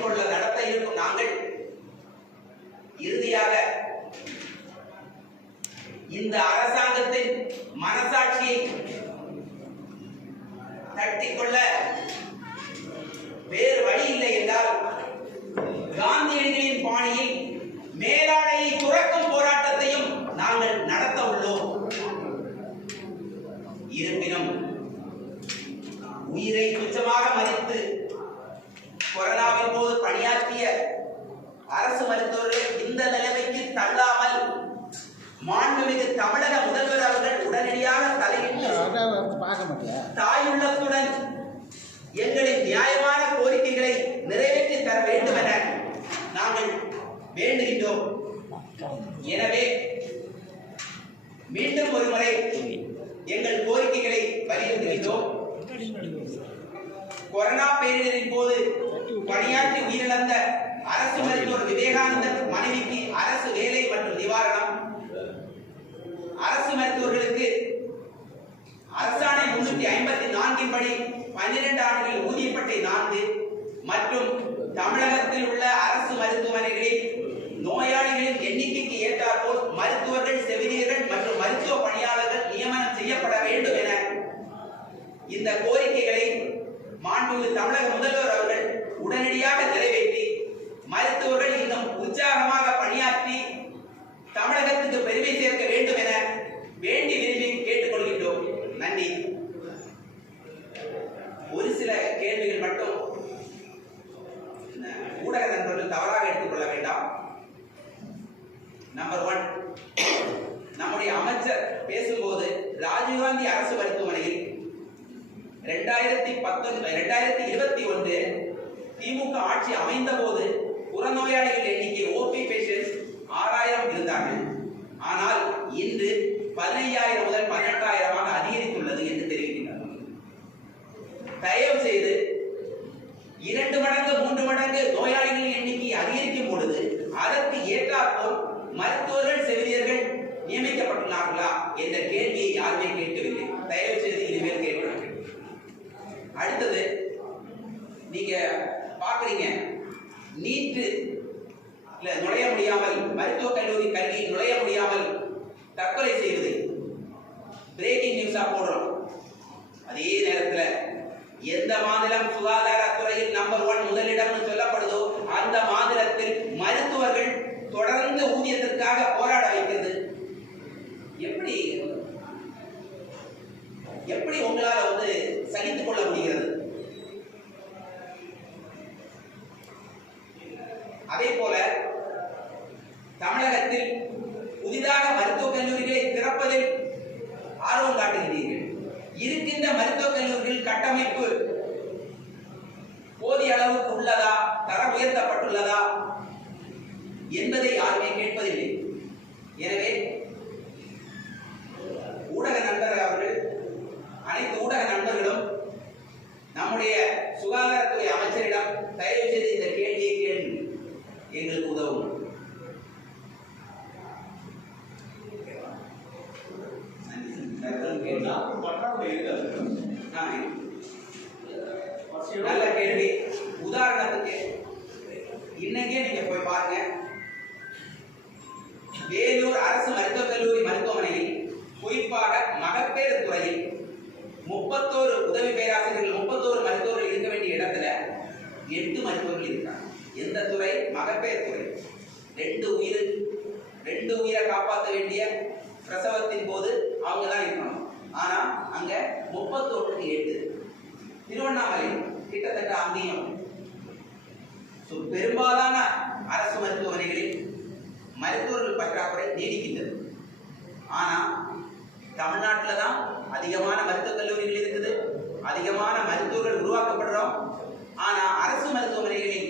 கொள்ள நடத்த இருக்கும் நாங்கள். இறுதியாக இந்த அரசாங்கத்தின் மனசாட்சியை தட்டிக்கொள்ள வேறு வழி இல்லை என்றால் காந்தியடிகள் தாயுள்ளத்துடன் எங்களின் நியாயமான கோரிக்கைகளை நிறைவேற்றி தர வேண்டும் என நாங்கள் வேண்டுகின்றோம். எனவே மீண்டும் ஒரு முறை எங்கள் கோரிக்கைகளை வலியுறுத்துகின்றோம். கொரோனா பேரிடரின் போது பணியாற்றி உயிரிழந்த அரசு மருத்துவர் விவேகானந்தர் மனைவிக்கு அரசு வேலை மற்றும் நிவாரணம். அரசு மருத்துவர்களுக்கு அரசாணை முன்னூற்றி ஐம்பத்தி நான்கின் படி பன்னிரண்டு ஆண்டுகள் ஊதியப்பட்டை நான்கு. மற்றும் தமிழகத்தில் உள்ள அரசு மருத்துவமனைகளில் நோயாளிகளின் எண்ணிக்கைக்கு ஏற்றாற்போல் மருத்துவர்கள் செவிலியர்கள் மற்றும் மருத்துவ பணியாளர்கள் நியமனம் செய்யப்பட வேண்டும் என இந்த கோரிக்கைகள் மாண்புமிகு தமிழக முதல்வர் அவர்கள் உடனடியாக நிறைவேற்றி மருத்துவர்கள் இன்னும் உற்சாகமாக பணியாற்றி தமிழகத்துக்கு பெருமை சேர்க்க வேண்டும் என வேண்டி விரும்பி கேட்டுக்கொள்கின்றோம் நன்றி ஒரு சில கேள்விகள் மட்டும் அஹ், ஊடக நண்பர்கள் தவறாக எடுத்துக்கொள்ள வேண்டாம் நம்பர் ஒன் நம்முடைய அமைச்சர் பேசும்போது ராஜீவ்காந்தி அரசு மருத்துவமனையில் ரெண்டாயிரத்தி பத்தொன்பது ரெண்டாயிரத்தி இருபத்தி ஒன்று திமுக ஆட்சி அமைந்த போது புறநோயாளிகள் எண்ணிக்கை ஓபி பேஷன்ஸ் ஆறாயிரம் இருந்தார்கள் ஆனால் இன்று பதினையாயிரம் முதல் பதினெட்டாயிரமாக அதிகரித்துள்ளது என்று தெரிவிக்கின்றனர் தயவு செய்து இரண்டு மடங்கு மூன்று மடங்கு நோயாளிகளின் எண்ணிக்கை அதிகரிக்கும் பொழுது அதற்கு ஏற்றாற்போல் மருத்துவர்கள் செவிலியர்கள் நியமிக்கப்பட்டுள்ளார்களா என்ற கேள்வியை யாருமே கேட்கவில்லை தயவு செய்து இனிமேல் கேட்கணும் அடுத்தது பார்க்குறீங்க. பாக்குறீங்க நீட்டு இல்ல நுழைய முடியாமல் மருத்துவக் கல்லூரி கல்வி நுழைய முடியாமல் தற்கொலை செய்வது. பிரேக்கிங் நியூஸா போடுறோம். அதே நேரத்துல எந்த மாநிலம் சுகாதாரத்துறையில் நம்பர் ஒன் முதலிடம்னு சொல்லப்படுதோ அந்த மாநிலத்தில் மருத்துவர்கள் தொடர்ந்து ஊதியத்திற்காக போராட வைக்கிறது. எப்படி எப்படி உங்களால வந்து சகித்துக் கொள்ள முடிகிறது அதே போல தமிழகத்தில் புதிதாக மருத்துவக் கல்லூரிகளை திறப்பதில் ஆர்வம் காட்டுகிறீர்கள் இருக்கின்ற மருத்துவக் கல்லூரிகள் கட்டமைப்பு போதிய அளவுக்கு உள்ளதா தரம் உயர்த்தப்பட்டுள்ளதா என்பதை யாருமே கேட்பதில்லை. எனவே ஊடக நண்பர் அவர்கள் அனைத்து ஊடக நண்பர்களும் நம்முடைய சுகாதாரத்துறை அமைச்சரிடம் தயவு செய்து இந்த கேள்வியை கேள்வி எங்களுக்கு உதவும். நல்ல கேள்வி. உதாரணத்துக்கு இன்னைக்கே நீங்க போய் பாருங்க. வேலூர் அரசு மருத்துவக் கல்லூரி மருத்துவமனையில் குறிப்பாக மகப்பேறு துறையில் முப்பத்தோரு உதவி பேராசிரியர்கள் முப்பத்தோரு மருத்துவர்கள் இருக்க வேண்டிய இடத்துல எட்டு மருத்துவர்கள் இருக்காங்க. எந்த துறை? மகப்பேறு துறை. ரெண்டு உயிர் ரெண்டு உயிரை காப்பாற்ற வேண்டிய பிரசவத்தின் போது அவங்க தான் இருக்கணும். ஆனால் அங்கே முப்பத்தோட்டுக்கு எட்டு. திருவண்ணாமலை கிட்டத்தட்ட அங்கேயும். பெரும்பாலான அரசு மருத்துவமனைகளில் மருத்துவர்கள் பற்றாக்குறை நீடிக்கின்றது. ஆனால் தமிழ்நாட்டில் தான் அதிகமான மருத்துவக் கல்லூரிகள் இருக்குது. அதிகமான மருத்துவர்கள் உருவாக்கப்படுறோம். ஆனால் அரசு மருத்துவமனைகளில்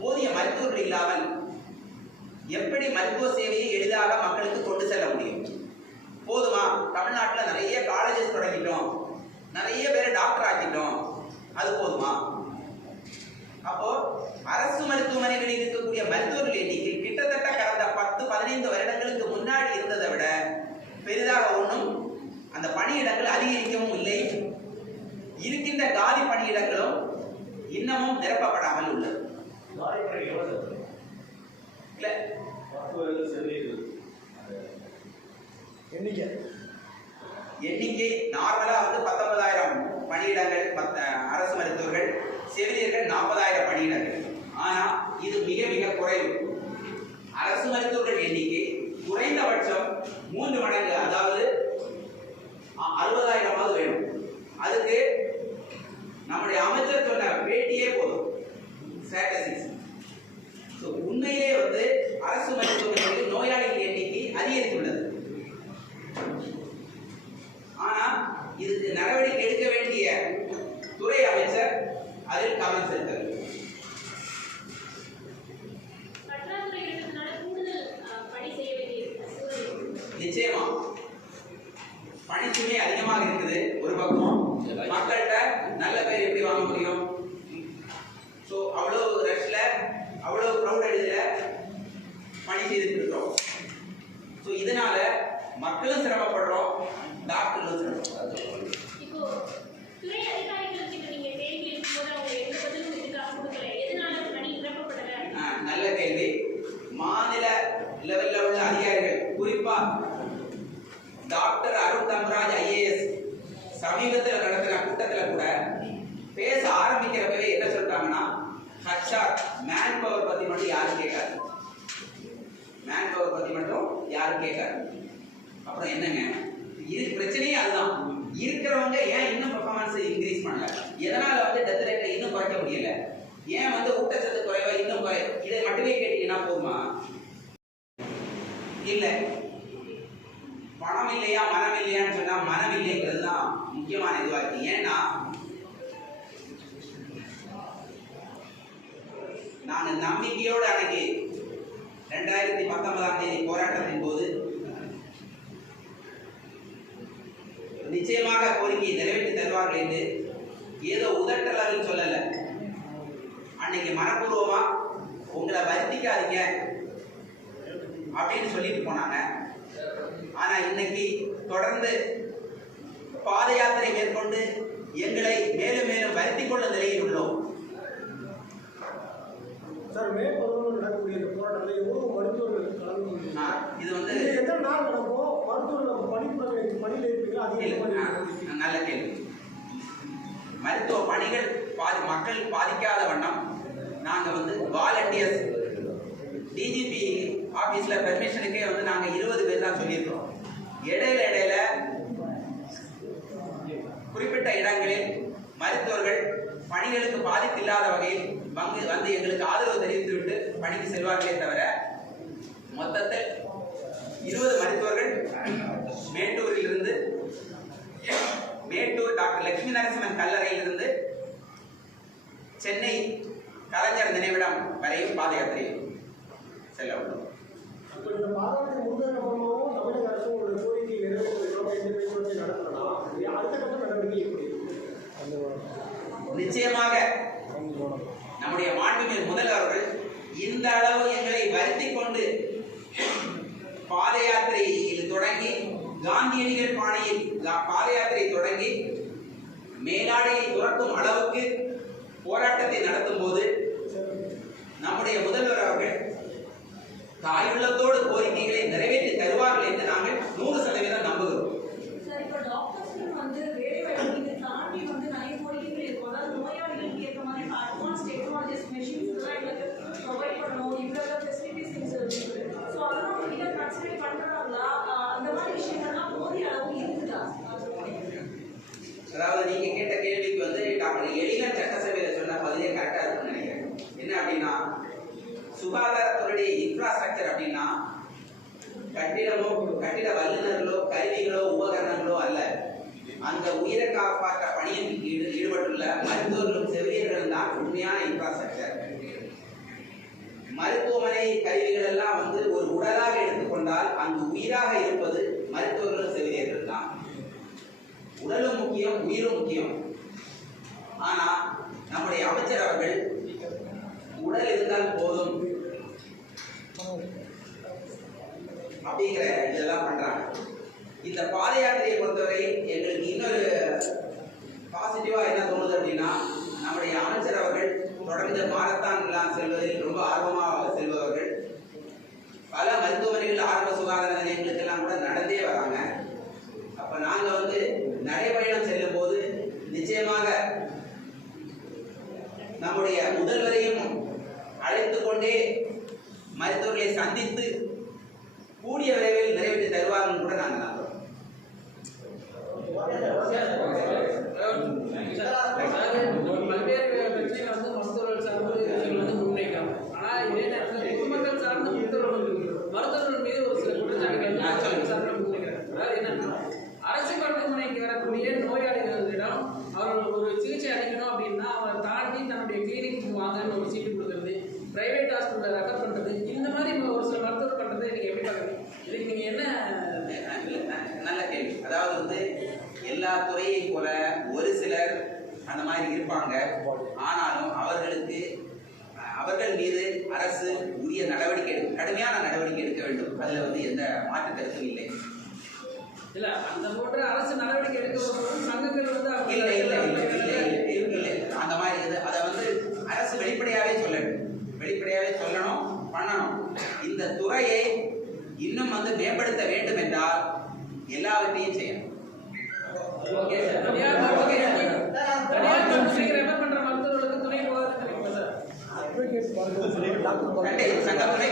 போதிய மருத்துவர்கள் இல்லாமல் எப்படி மருத்துவ சேவையை எளிதாக மக்களுக்கு கொண்டு செல்ல முடியும்? போதுமா? தமிழ்நாட்டில் நிறைய காலேஜஸ் தொடங்கிட்டோம். நிறைய பேர் டாக்டர் ஆக்கிட்டோம். அது போதுமா? அப்போ அரசு மருத்துவமனைகளில் இருக்கக்கூடிய மருத்துவர்கள் எண்ணிக்கை பதினைந்து வருடங்களுக்கு முன்னாடி இருந்ததை விட பெரிதாக ஒன்றும் அந்த பணியிடங்கள் அதிகரிக்கவும் இல்லை. இருக்கின்ற காலி பணியிடங்களும் இன்னமும் நிரப்பப்படாமல் உள்ளது. எண்ணிக்கை. எண்ணிக்கை நார்மலா வந்து பத்தொன்பதாயிரம் பணி பணியிடங்கள் பத்த அரசு மருத்துவர்கள் செவிலியர்கள் நாற்பதாயிரம் பணியிடங்கள். ஆனா இது மிக மிக குறைவு. அரசு மருத்துவர்கள் எண்ணிக்கை குறைந்தபட்சம் மூன்று மடங்கு அதாவது அ- அறுபதாயிரமாவது வேணும் அதுக்கு நம்முடைய அமைச்சர் சொன்ன பேட்டியே போதும் ஸ்ட்ராட்டஜிஸ் ஸோ உண்மையிலே வந்து அரசு மருத்துவமனைகளில் நோயாளிகள் எண்ணிக்கை அதிகரித்துள்ளது ஆனா இதுக்கு நடவடிக்கை எடுக்க வேண்டிய துறை அமைச்சர் அதில் கவனம் செலுத்தவில்லை பற்றாக்குறை இருக்கிறதுனால கூடுதல் அஹ், பணி செய்ய வேண்டியிருக்க சூழல் நிச்சயமா. பணிச்சுமை அதிகமாக இருக்குது ஒரு பக்கம் மக்கள்கிட்ட நல்ல பேர் எப்படி வாங்க முடியும்? ஸோ அவ்வளோ ரஷ்ல அவ்வளோ க்ரௌட் இதுல பணி செய்துட்டு இருக்கிறோம் ஸோ இதனால மக்களும் சிரமப்படுறோம். இது பிரச்சனையே அதுதான். இருக்கிறவங்க ஏன் இன்னும் பெர்ஃபார்மன்ஸ் இன்க்ரீஸ் பண்ணல? எதனால வந்து டெத் ரேட்டை இன்னும் குறைக்க முடியல? ஏன் வந்து ஊட்டச்சத்து குறைவா இன்னும் குறை? இதை மட்டுமே கேட்டீங்கன்னா போதுமா? இல்ல. பணம் இல்லையா மனம் இல்லையான்னு சொன்னா மனம் இல்லைங்கிறது தான் முக்கியமான இதுவா இருக்கு. ஏன்னா நான் நம்பிக்கையோட அன்னைக்கு என்று ஏதோ உதட்டளவில் சொல்லல. அன்னைக்கு மனப்பூர்வமா உங்களை வருத்திக்காதீங்க அப்படின்னு சொல்லிட்டு போனாங்க. ஆனா இன்னைக்கு தொடர்ந்து பாத யாத்திரை மேற்கொண்டு எங்களை மேலும் மேலும் வருத்திக் கொள்ள நிலையில் உள்ளோம். சார் மே பதினொன்று நடக்கக்கூடிய இந்த போராட்டத்தில் எவ்வளவு மருத்துவர்கள் கலந்து இது வந்து எத்தனை நாள் நடக்கும்? மருத்துவர்கள் பணிப்புறங்களை பணியில் ஆ, நல்ல கேள்வி. மருத்துவ பணிகள் பாதி மக்கள் பாதிக்காத வண்ணம். நாங்கள் வந்து வாலண்டியர்ஸ் டிஜிபி ஆஃபீஸில் பெர்மிஷனுக்கே வந்து நாங்கள் இருபது பேர் தான் சொல்லியிருக்கோம் இடையில இடையில குறிப்பிட்ட இடங்களில் மருத்துவர்கள் பணிகளுக்கு பாதிப்பு இல்லாத வகையில் வந்து வந்து எங்களுக்கு ஆதரவு தெரிவித்துவிட்டு பணிக்கு செல்வார்களே தவிர மொத்தத்தில் இருபது மருத்துவர்கள் மேட்டூர் டாக்டர் லட்சுமி நரசிம்மன் கல்லறையிலிருந்து சென்னை கலைஞர் நினைவிடம் வரையும் பாத யாத்திரை செல்ல உள்ளோம் நிச்சயமாக நம்முடைய மாண்புமிகு முதல்வர் அவர்கள் இந்த அளவு எங்களை வருத்திக் கொண்டு பாத யாத்திரையில் தொடங்கி காந்தியடிகள் பாணியில் பாத யாத்திரை தொடங்கி மேலாடையை துறக்கும் அளவுக்கு போராட்டத்தை நடத்தும் போது நம்முடைய முதல்வர் அவர்கள் தாயுள்ளத்தோடு கோரிக்கைகளை நிறைவேற்றி தருவார்கள் என்று நாங்கள் நூறு சதவீதம் நம்புகிறோம் சார் இப்போ டாக்டர்ஸ்க்கு வந்து வேலை வாய்ப்பு தாண்டி வந்து நிறைய கோரிக்கைகள் இருக்கும் அதாவது நோயாளிகளுக்கு ஏற்ற மாதிரி இப்போ அட்வான்ஸ் டெக்னாலஜிஸ் மெஷின்ஸ் எல்லாம் எங்களுக்கு ப்ரொவைட் பண்ணணும் இவ்வளோ ஃபெசிலிட்டிஸ் திங்ஸ் இருக்குது ஸோ அதெல்லாம் உங்ககிட்ட கன்சிடர் பண்ணுறாங்களா அந்த மாதிரி விஷயங்கள்லாம் போதிய அளவு இருக்குதா அதாவது நீங்க கேட்ட கேள்விக்கு வந்து டாக்டர் எளிகன் சட்டசபையில சொன்ன பதிலே கரெக்டா இருக்கும்னு நினைக்கிறேன் என்ன அப்படின்னா சுகாதாரத்துறையுடைய இன்ஃப்ராஸ்ட்ரக்சர் அப்படின்னா கட்டிடமோ கட்டிட வல்லுநர்களோ கருவிகளோ உபகரணங்களோ அல்ல. அந்த உயிரை காப்பாற்ற பணியில் ஈடு ஈடுபட்டுள்ள மருத்துவர்களும் செவிலியர்களும் தான் உண்மையான இன்ஃப்ராஸ்ட்ரக்சர் மருத்துவமனை கருவிகள் எல்லாம் வந்து ஒரு உடலாக எடுத்துக்கொண்டால் அங்கு உயிராக இருப்பது மருத்துவர்களும் செவிலியர்கள் தான். உடலும் முக்கியம் உயிரும் முக்கியம். ஆனா நம்முடைய அமைச்சர் அவர்கள் உடல் இருந்தால் போதும் அப்படிங்கிற இதெல்லாம் பண்ணுறாங்க இந்த பாத யாத்திரையை பொறுத்தவரை எங்களுக்கு இன்னொரு பாசிட்டிவாக என்ன தோணுது அப்படின்னா நம்முடைய அமைச்சர் அவர்கள் தொடர்ந்து மாரத்தான் செல்வதில் ரொம்ப ஆர்வமாக செல்பவர்கள். பல மருத்துவமனைகள் ஆரம்ப சுகாதார நிலையங்களுக்கெல்லாம் கூட நடந்தே வராங்க. அப்போ நாங்கள் வந்து நடைபயணம் செல்லும் போது நிச்சயமாக நம்முடைய முதல்வரையும் அழைத்து கொண்டே மருத்துவர்களை சந்தித்து கூடிய விரைவில் நிறைவேற்றி தருவார்கள் கூட நாங்கள் நம்புறோம் பல்வேறு பிரச்சனைகள் வந்து மருத்துவர்கள் சார்ந்து வந்து முன்வைக்கிறாங்க ஆனால் இதே நேரத்தில் பொதுமக்கள் சார்ந்த மருத்துவர்கள் மருத்துவர்கள் மீது ஒரு சில குற்றச்சாட்டுகள் ஆ, சொல்லுங்க. முன்வைக்கிறாங்க அதாவது என்னன்னா அரசு மருத்துவமனைக்கு வரக்கூடிய நோயாளிகளிடம் அவர்கள் ஒரு சிகிச்சை அளிக்கணும் அப்படின்னா அவரை தாண்டி தன்னுடைய கிளினிக்கு வாங்கன்னு ஒரு சீட்டு கொடுக்குறது பிரைவேட் ஹாஸ்பிட்டலில் ரெஃபர் பண்ணுறது இந்த மாதிரி ஒரு சில மருத்துவர் பண்ணுறதை நீங்கள் எப்படி பார்க்குறீங்க இதுக்கு நீங்கள் என்ன நல்ல கேள்வி அதாவது வந்து எல்லா துறையை போல ஒரு சிலர் அந்த மாதிரி இருப்பாங்க ஆனாலும் அவர்களுக்கு அவர்கள் மீது அரசு உரிய நடவடிக்கை எடுக்கும் கடுமையான நடவடிக்கை எடுக்க வேண்டும் அதில் வந்து எந்த மாற்று கருத்தும் இல்லை இல்ல அந்த போன்ற அரசு நடவடிக்கை எடுக்க சங்கங்கள் வந்து இல்லை. இல்லை இல்லை இல்லை இல்லை அந்த மாதிரி இது அதை வந்து அரசு வெளிப்படையாவே சொல்லணும். வெளிப்படையாவே சொல்லணும் பண்ணணும். இந்த துறையை வந்து மேம்படுத்த வேண்டும் என்றால் எல்லாவற்றையும் செய்யணும். சங்கம் துணை